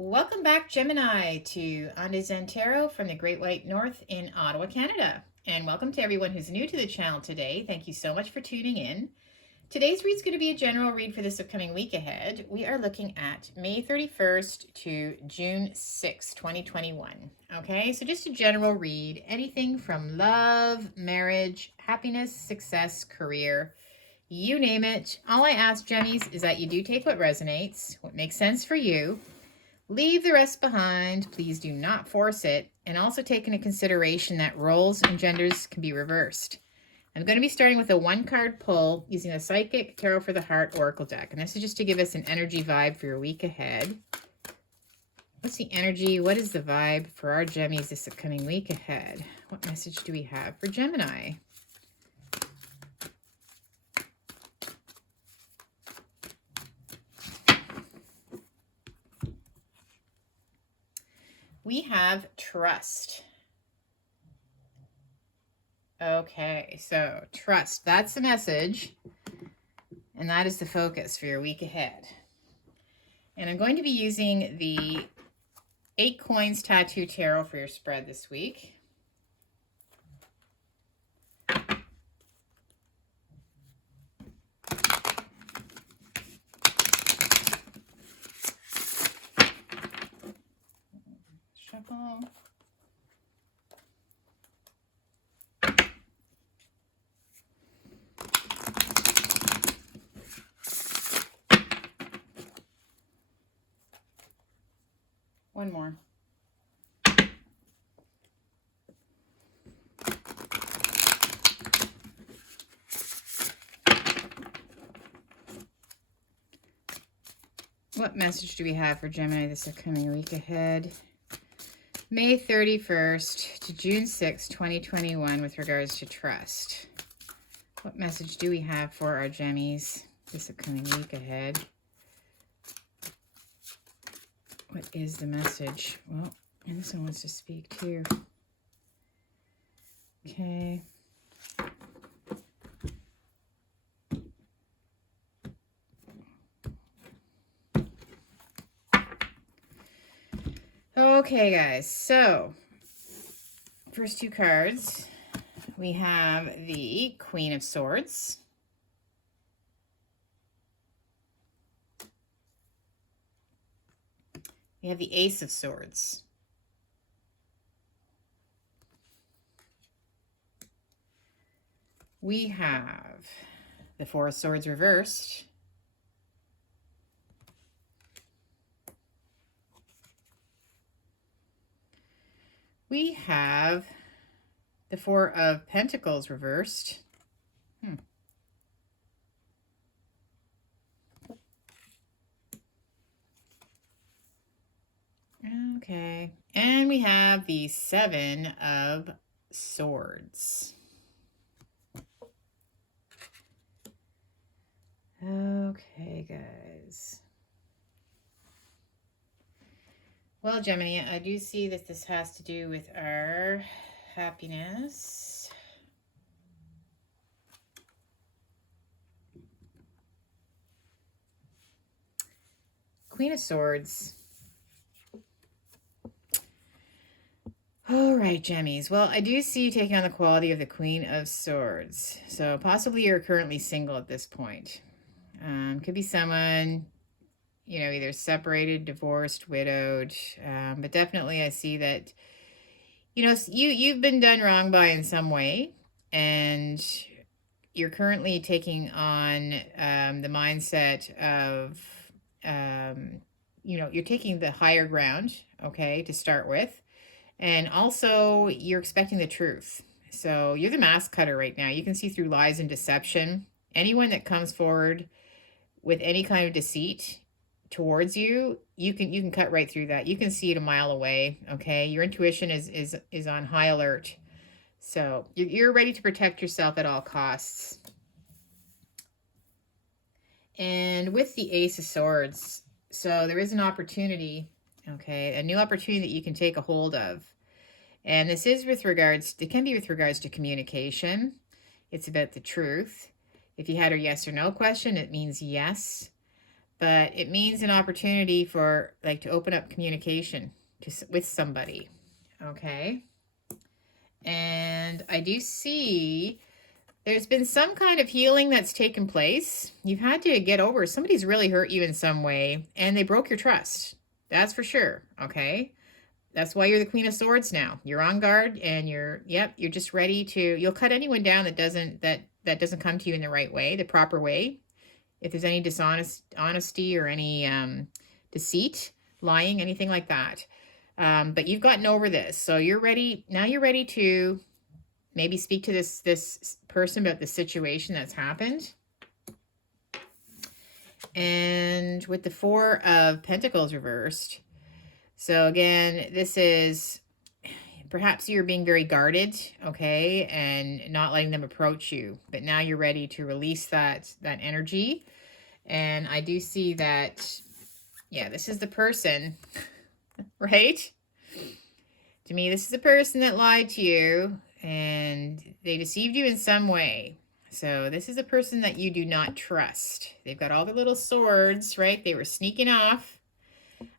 Welcome back, Gemini, to Untitled Tarot from the Great White North in Ottawa, Canada. And welcome to everyone who's new to the channel today. Thank you so much for tuning in. Today's read's going to be a general read for this upcoming week ahead. We are looking at May 31st to June 6th, 2021. Okay, so just a general read. Anything from love, marriage, happiness, success, career, you name it. All I ask, Gemmies, is that you do take what resonates, what makes sense for you. Leave the rest behind. Please do not force it. And also take into consideration that roles and genders can be reversed. I'm going to be starting with a one-card pull using the Psychic Tarot for the Heart Oracle deck. And this is just to give us an energy vibe for your week ahead. What's the energy? What is the vibe for our Gemmies this upcoming week ahead? What message do we have for Gemini? We have trust. Okay, so trust, that's the message, and that is the focus for your week ahead. And I'm going to be using the 8 Coins Tattoo Tarot for your spread this week. Shuffle. One more. What message do we have for Gemini this upcoming week ahead? May 31st to June 6th, 2021 with regards to trust. What message do we have for our Gemmies this upcoming week ahead? What is the message? Well, and this one wants to speak too. Okay. Okay, guys, so first 2 cards, we have the Queen of Swords. We have the Ace of Swords. We have the 4 of Swords reversed. We have the 4 of Pentacles reversed. Okay. And we have the 7 of Swords. Okay, guys. Well, Gemini, I do see that this has to do with our happiness. Queen of Swords. All right, Gemmies. Well, I do see you taking on the quality of the Queen of Swords. So possibly you're currently single at this point. Could be someone, you know, either separated, divorced, widowed. But definitely I see that, you know, you've been done wrong by in some way. And you're currently taking on the mindset of, you know, you're taking the higher ground, okay, to start with. And also, you're expecting the truth. So you're the mask cutter right now. You can see through lies and deception. Anyone that comes forward with any kind of deceit towards you, you can cut right through that. You can see it a mile away, okay? Your intuition is on high alert. So you're ready to protect yourself at all costs. And with the Ace of Swords, so there is an opportunity, okay, a new opportunity that you can take a hold of. And this is with regards, it can be with regards to communication. It's about the truth. If you had a yes or no question, it means yes. but it means an opportunity for like to open up communication with somebody. Okay. And I do see there's been some kind of healing that's taken place. You've had to get over somebody's really hurt you in some way, and they broke your trust. That's for sure. Okay. That's why you're the Queen of Swords now. You're on guard, and you're just ready to. You'll cut anyone down that doesn't come to you in the right way, the proper way. If there's any honesty or any deceit, lying, anything like that. But you've gotten over this, so you're ready now. You're ready to maybe speak to this person about the situation that's happened. And with the Four of Pentacles reversed, so again, this is perhaps you're being very guarded, okay, and not letting them approach you. But now you're ready to release that energy. And I do see that, yeah, this is the person, right? To me, this is the person that lied to you and they deceived you in some way. So this is a person that you do not trust. They've got all the little swords, right? They were sneaking off.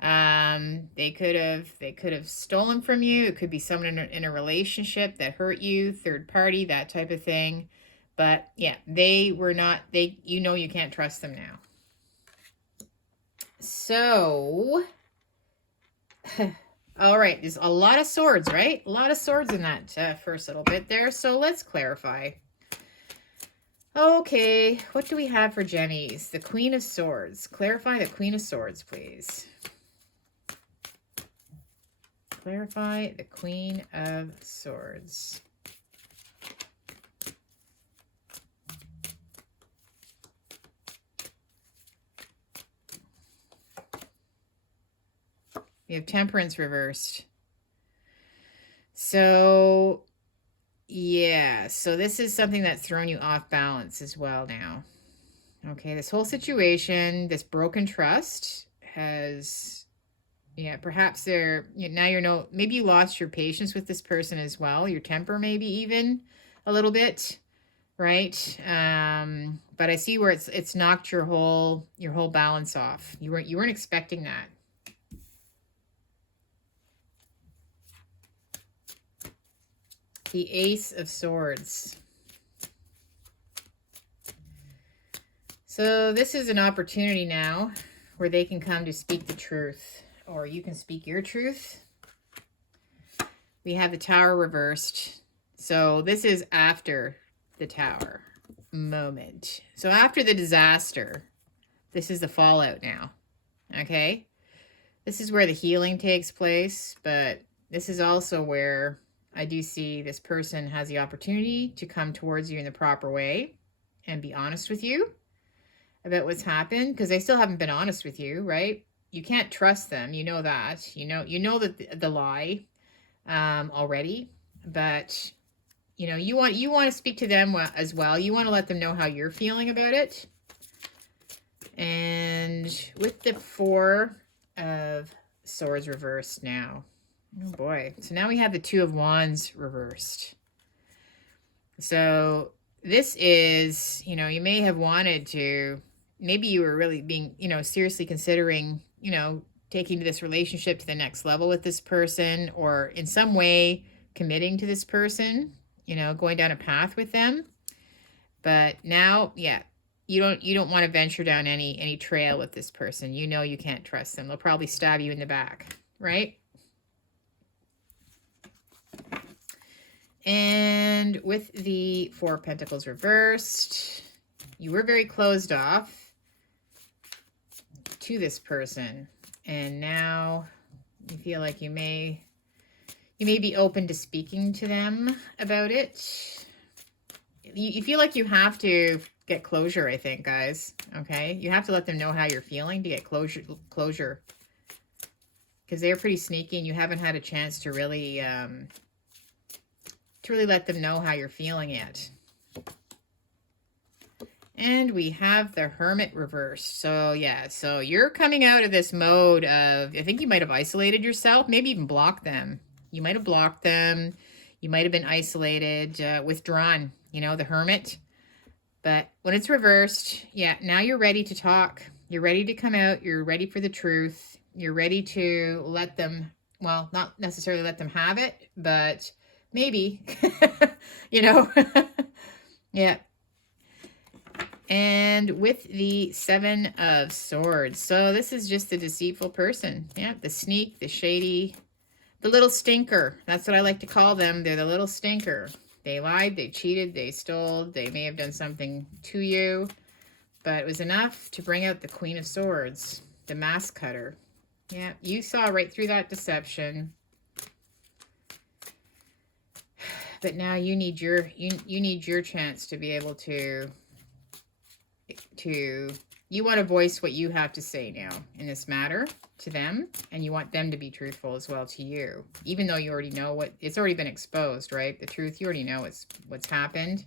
They could have stolen from you. It could be someone in a relationship that hurt you, third party, that type of thing. But yeah, they were not, you know, you can't trust them now. So, all right, there's a lot of swords, right? A lot of swords in that first little bit there. So let's clarify. Okay, what do we have for Gemmies? The Queen of Swords. Clarify the Queen of Swords, please. Clarify the Queen of Swords. We have Temperance reversed. So, yeah. So this is something that's thrown you off balance as well now. Okay, this whole situation, this broken trust has, yeah, perhaps now maybe you lost your patience with this person as well. Your temper maybe even a little bit, right? But I see where it's knocked your whole balance off. You weren't expecting that. The Ace of Swords. So this is an opportunity now where they can come to speak the truth, or you can speak your truth. We have the Tower reversed. So this is after the Tower moment. So after the disaster, this is the fallout now. Okay? This is where the healing takes place, but this is also where I do see this person has the opportunity to come towards you in the proper way and be honest with you about what's happened, because they still haven't been honest with you, right? You can't trust them. You know that. You know that the lie already, but you want to speak to them as well. You want to let them know how you're feeling about it. And with the Four of Swords reversed now. Oh boy. So now we have the Two of Wands reversed. So this is, you may have wanted to, maybe you were really being, seriously considering, taking this relationship to the next level with this person, or in some way committing to this person, going down a path with them. But now, yeah, you don't want to venture down any trail with this person. You can't trust them. They'll probably stab you in the back, right? And with the Four of Pentacles reversed, you were very closed off to this person. And now you feel like you may be open to speaking to them about it. You feel like you have to get closure, I think, guys. Okay? You have to let them know how you're feeling to get closure. Because they're pretty sneaky and you haven't had a chance to really let them know how you're feeling yet. And we have the Hermit reversed. So yeah, so you're coming out of this mode of, I think you might have isolated yourself, maybe even blocked them. You might have blocked them. You might have been isolated, withdrawn, the Hermit. But when it's reversed, yeah, now you're ready to talk. You're ready to come out. You're ready for the truth. You're ready to let them, well, not necessarily let them have it, but maybe, you know. Yeah. And with the 7 of Swords. So this is just the deceitful person. Yeah, the sneak, the shady, the little stinker. That's what I like to call them. They're the little stinker. They lied, they cheated, they stole, they may have done something to you, but it was enough to bring out the Queen of Swords, the mask cutter. Yeah, you saw right through that deception. But now you need your you need your chance to be able to you want to voice what you have to say now in this matter to them, and you want them to be truthful as well to you, even though you already know what it's already been exposed, right? The truth, you already know what's happened.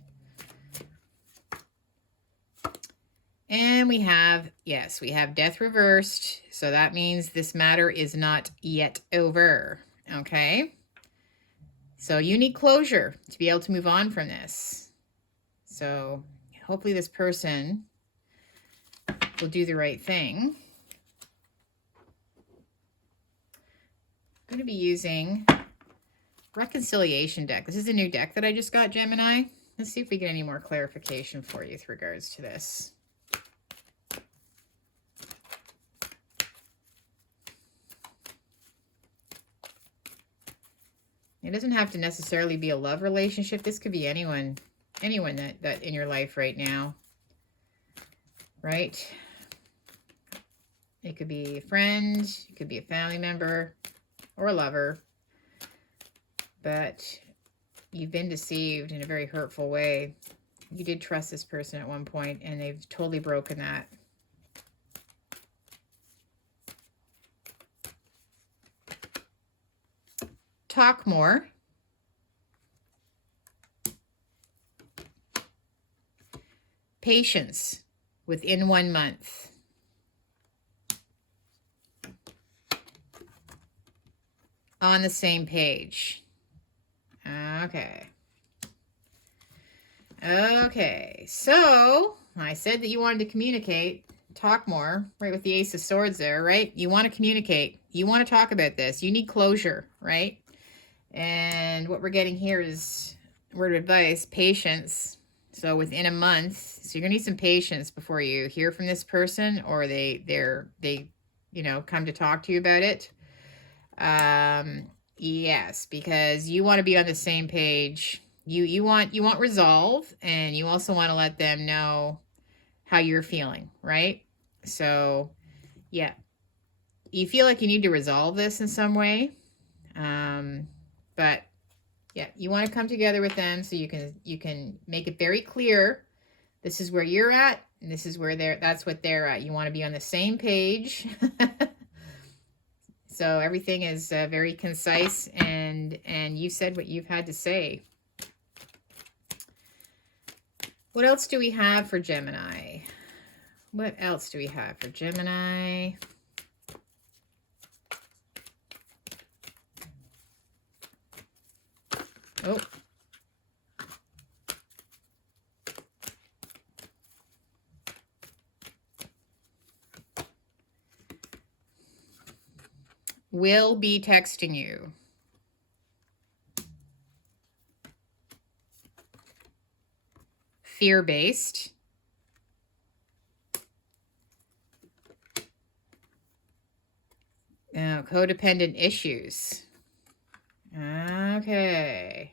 And we have, yes, we have death reversed, so that means this matter is not yet over. Okay, so you need closure to be able to move on from this. So hopefully this person will do the right thing. I'm going to be using Reconciliation deck. This is a new deck that I just got, Gemini. Let's see if we get any more clarification for you with regards to this. It doesn't have to necessarily be a love relationship. This could be anyone that in your life right now, right? It could be a friend, it could be a family member, or a lover, but you've been deceived in a very hurtful way. You did trust this person at one point, and they've totally broken that. Talk more. Patience within 1 month. On the same page. Okay. Okay, so I said that you wanted to communicate, talk more, right, with the Ace of Swords there, right? You want to communicate. You want to talk about this. You need closure, right? And what we're getting here is word of advice, patience. So within a month, so you're gonna need some patience before you hear from this person, or they you know, come to talk to you about it. Yes, because you want to be on the same page. You want resolve, and you also want to let them know how you're feeling, right? So yeah, you feel like you need to resolve this in some way. But yeah, you want to come together with them so you can make it very clear. This is where you're at, and this is where that's what they're at. You want to be on the same page. So everything is very concise, and you said what you've had to say. What else do we have for Gemini? What else do we have for Gemini? Oh. Will be texting you. Fear-based. Codependent issues. Okay.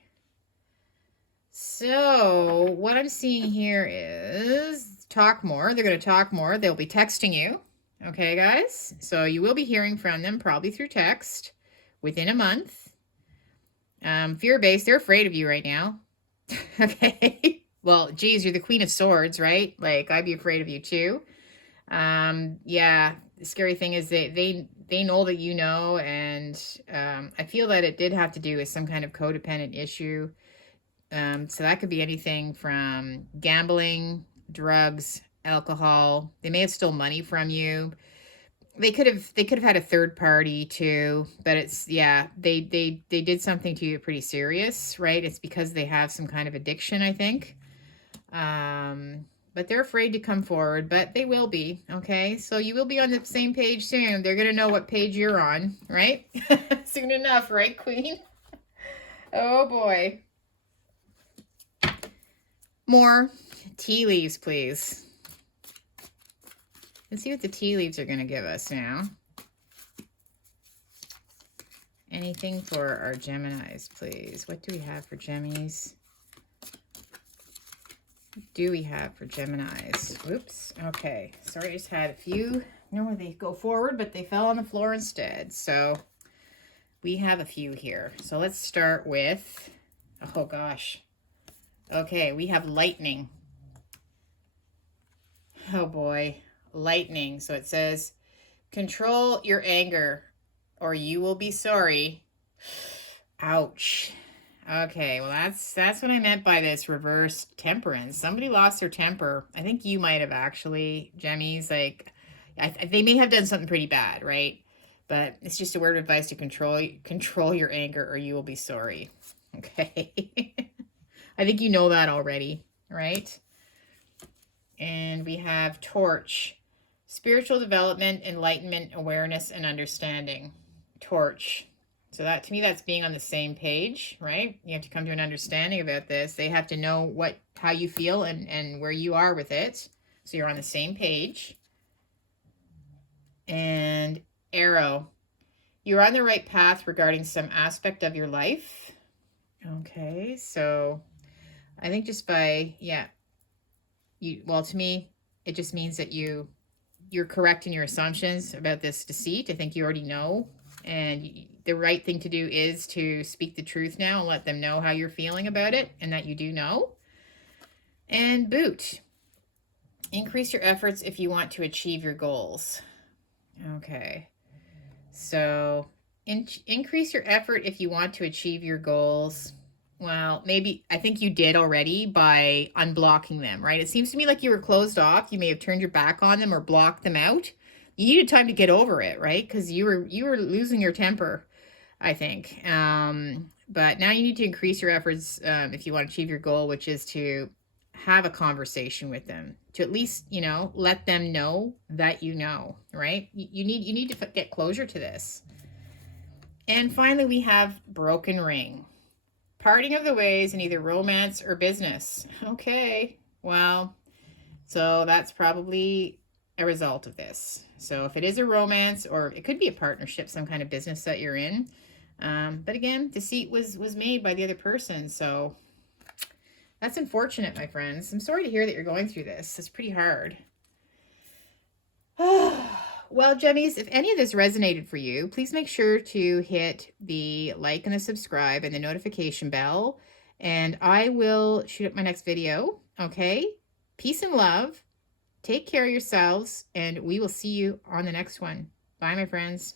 So what I'm seeing here is talk more. They're going to talk more. They'll be texting you. Okay, guys? So you will be hearing from them probably through text within a month. Fear-based, they're afraid of you right now. Okay. Well, geez, you're the Queen of Swords, right? Like, I'd be afraid of you too. Yeah, the scary thing is they know that you know, and I feel that it did have to do with some kind of codependent issue. So that could be anything from gambling, drugs, alcohol. They may have stolen money from you. They could have had a third party too, but it's, yeah, they did something to you pretty serious, right? It's because they have some kind of addiction, I think. but they're afraid to come forward, but they will be, okay? So you will be on the same page soon. They're going to know what page you're on, right? Soon enough, right, Queen? Oh, boy. More tea leaves, please. Let's see what the tea leaves are going to give us now. Anything for our Geminis, please. What do we have for Gemmies? What do we have for Geminis? Whoops. Okay. Sorry, I just had a few. Normally they go forward, but they fell on the floor instead. So we have a few here. So let's start with, oh gosh. Okay, we have lightning. Oh boy, lightning. So it says, control your anger or you will be sorry. Ouch. Okay, well that's what I meant by this reverse temperance. Somebody lost their temper. I think you might have actually, Gemmies. Like, they may have done something pretty bad, right? But it's just a word of advice to control your anger or you will be sorry. Okay. I think you know that already, right? And we have torch. Spiritual development, enlightenment, awareness, and understanding. Torch. So that, to me, that's being on the same page, right? You have to come to an understanding about this. They have to know how you feel and where you are with it. So you're on the same page. And arrow. You're on the right path regarding some aspect of your life. Okay, so I think just by, yeah, well, to me, it just means that you're correct in your assumptions about this deceit. I think you already know. And the right thing to do is to speak the truth now and let them know how you're feeling about it and that you do know. And boot. Increase your efforts if you want to achieve your goals. Okay. So increase your effort if you want to achieve your goals. Well, maybe, I think you did already by unblocking them, right? It seems to me like you were closed off. You may have turned your back on them or blocked them out. You needed time to get over it, right? Because you were losing your temper, I think. But now you need to increase your efforts if you want to achieve your goal, which is to have a conversation with them, to at least, let them know that you know, right? You need to get closure to this. And finally, we have broken ring. Parting of the ways in either romance or business. Okay, well, so that's probably a result of this. So if it is a romance, or it could be a partnership, some kind of business that you're in. But again, deceit was made by the other person. So that's unfortunate, my friends. I'm sorry to hear that you're going through this. It's pretty hard. Well, Gemmies, if any of this resonated for you, please make sure to hit the like and the subscribe and the notification bell. And I will shoot up my next video. Okay? Peace and love. Take care of yourselves, and we will see you on the next one. Bye, my friends.